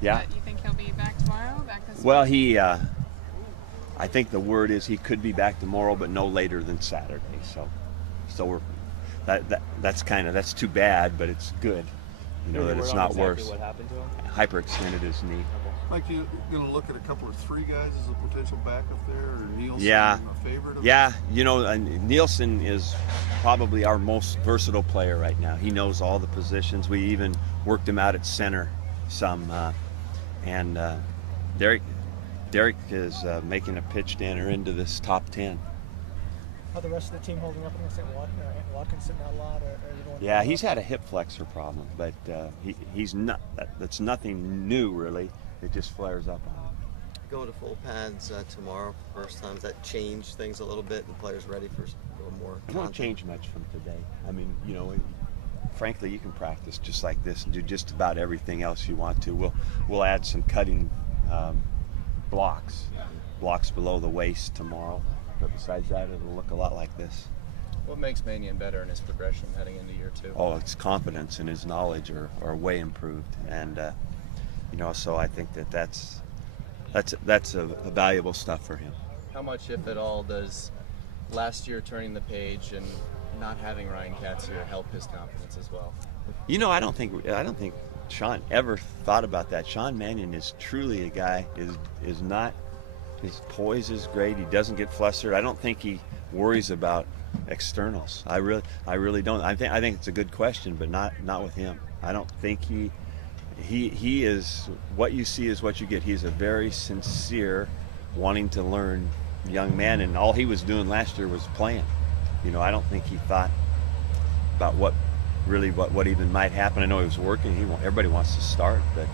Yeah. But you think he'll be back tomorrow? Back this Well, week? I think the word is he could be back tomorrow, but no later than Saturday. So we're that's too bad, but it's good. That it's not exactly worse. What happened to him? Hyperextended his knee. Mike, you going to look at a couple of three guys as a potential backup there, or Nielsen Yeah. a favorite? Yeah, Nielsen is probably our most versatile player right now. He knows all the positions. We even worked him out at center some, and Derek is making a pitch to enter into this top 10. How the rest of the team holding up? I think Watkins sitting out a lot. Or Yeah, he's had a hip flexor problem, but he's not. That's nothing new really. It just flares up on him. Going to full pads tomorrow, first time. Does that change things a little bit and players ready for a little more? It won't change much from today. I mean, frankly, you can practice just like this and do just about everything else you want to. We'll add some cutting blocks below the waist tomorrow, but besides that, it'll look a lot like this. What makes Mannion better in his progression heading into year 2? Oh, his confidence and his knowledge are way improved, and so I think that's a valuable stuff for him. How much, if at all, does last year turning the page and not having Ryan Katz here help his confidence as well? I don't think Sean ever thought about that. Sean Mannion is truly a guy is not. His poise is great. He doesn't get flustered. I don't think he worries about externals. I really don't. I think it's a good question, but not with him. I don't think he is what you see is what you get. He's a very sincere, wanting to learn young man, and all he was doing last year was playing. I don't think he thought about what even might happen. I know he was working. Everybody wants to start, but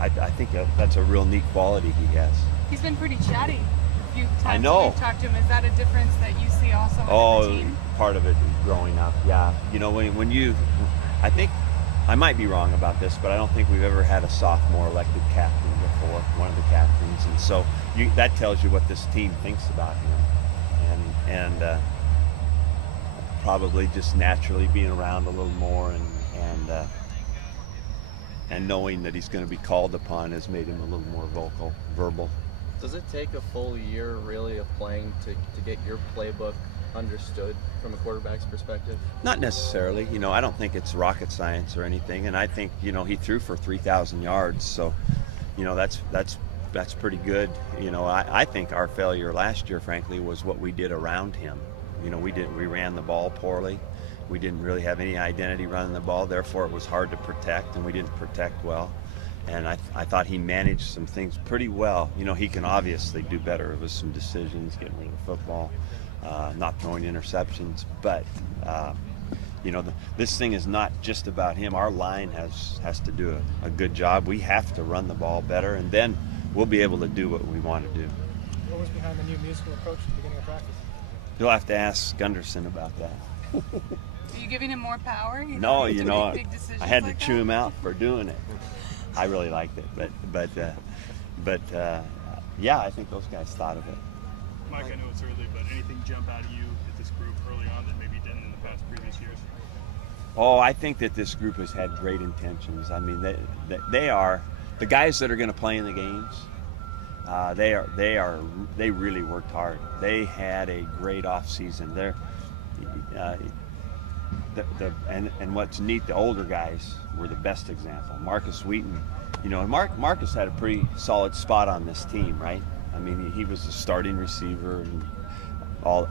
I think that's a real neat quality he has. He's been pretty chatty a few times. I know. We've talked to him. Is that a difference that you see also in the team? Part of it is growing up. Yeah, I think I might be wrong about this, but I don't think we've ever had a sophomore elected captain before, one of the captains, and so that tells you what this team thinks about him, and probably just naturally being around a little more and knowing that he's going to be called upon has made him a little more verbal. Does it take a full year, really, of playing to get your playbook understood from a quarterback's perspective? Not necessarily. I don't think it's rocket science or anything. And I think, he threw for 3,000 yards. So, that's pretty good. I think our failure last year, frankly, was what we did around him. We ran the ball poorly. We didn't really have any identity running the ball. Therefore, it was hard to protect, and we didn't protect well. And I thought he managed some things pretty well. He can obviously do better with some decisions, getting rid of the football, not throwing interceptions. But, this thing is not just about him. Our line has to do a good job. We have to run the ball better, and then we'll be able to do what we want to do. What was behind the new musical approach at the beginning of practice? You'll have to ask Gunderson about that. Are you giving him more power? No, Big decisions I had to like chew that? him out for doing it. I really liked it, but yeah, I think those guys thought of it. Mike, I know it's early, but anything jump out at you at this group early on that maybe didn't in the past previous years? Oh, I think that this group has had great intentions. I mean, they are the guys that are going to play in the games. They really worked hard. They had a great off season. And what's neat, the older guys were the best example. Marcus Wheaton, Marcus had a pretty solid spot on this team, right? I mean, he was the starting receiver and all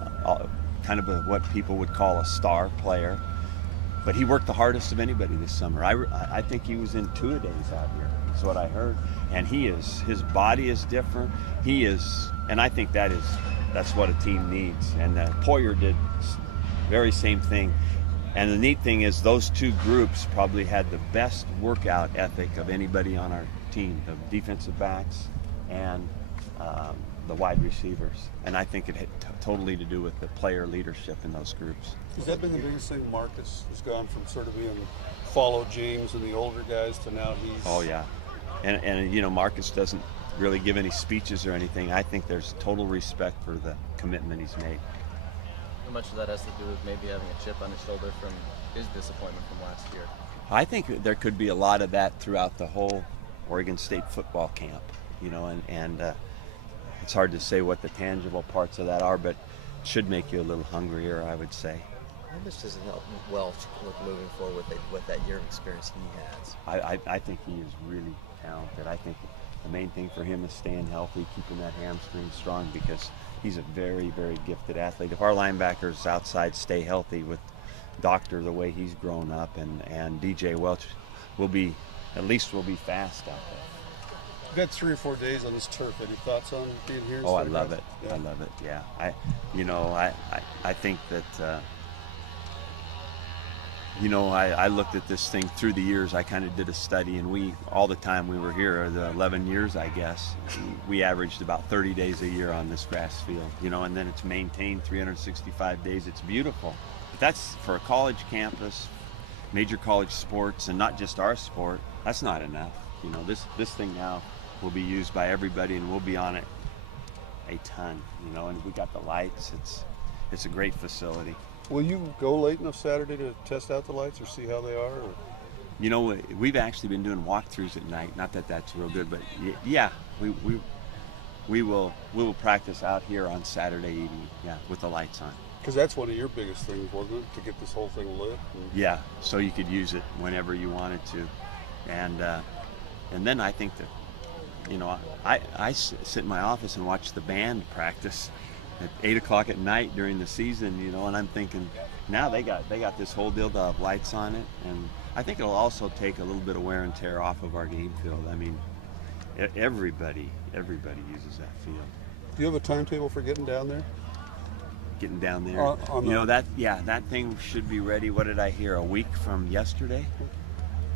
kind of what people would call a star player. But he worked the hardest of anybody this summer. I think he was in two-a-days out here. That's what I heard. And his body is different. And I think that's what a team needs. And Poyer did very same thing. And the neat thing is those two groups probably had the best workout ethic of anybody on our team, the defensive backs and the wide receivers. And I think it had totally to do with the player leadership in those groups. Has that been the biggest thing? Marcus has gone from sort of being follow James and the older guys to now he's... Oh, yeah. And Marcus doesn't really give any speeches or anything. I think there's total respect for the commitment he's made. How much of that has to do with maybe having a chip on his shoulder from his disappointment from last year? I think there could be a lot of that throughout the whole Oregon State football camp, you know, and it's hard to say what the tangible parts of that are, but it should make you a little hungrier, I would say. How much does it help Welch look moving forward with that year of experience he has? I think he is really talented. I think the main thing for him is staying healthy, keeping that hamstring strong, because he's a very, very gifted athlete. If our linebackers outside stay healthy with Doctor the way he's grown up, and DJ Welch will be, at least will be fast out there. You've got 3 or 4 days on this turf. Any thoughts on being here? Oh, I love it. Yeah. I love it. Yeah. I think that, I looked at this thing through the years. I kind of did a study, and all the time we were here, the 11 years, I guess, we averaged about 30 days a year on this grass field, and then it's maintained 365 days. It's beautiful. But that's for a college campus, major college sports, and not just our sport. That's not enough. This thing now will be used by everybody, and we'll be on it a ton, and we got the lights. It's a great facility. Will you go late enough Saturday to test out the lights or see how they are? Or? We've actually been doing walkthroughs at night. Not that that's real good, but yeah, we will practice out here on Saturday evening, yeah, with the lights on. Because that's one of your biggest things, wasn't it, to get this whole thing lit? Yeah, so you could use it whenever you wanted to, and then I think that, I sit in my office and watch the band practice at 8 o'clock at night during the season, and I'm thinking, now they got this whole deal to have lights on it, and I think it'll also take a little bit of wear and tear off of our game field. I mean, everybody uses that field. Do you have a timetable for getting down there? Getting down there, that thing should be ready. What did I hear? A week from yesterday?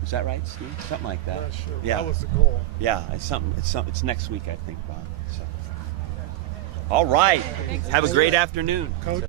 Is that right, Steve? Something like that. Sure. Yeah, That was the goal. yeah. It's next week, I think, Bob. So. All right. Have a great afternoon. Coach.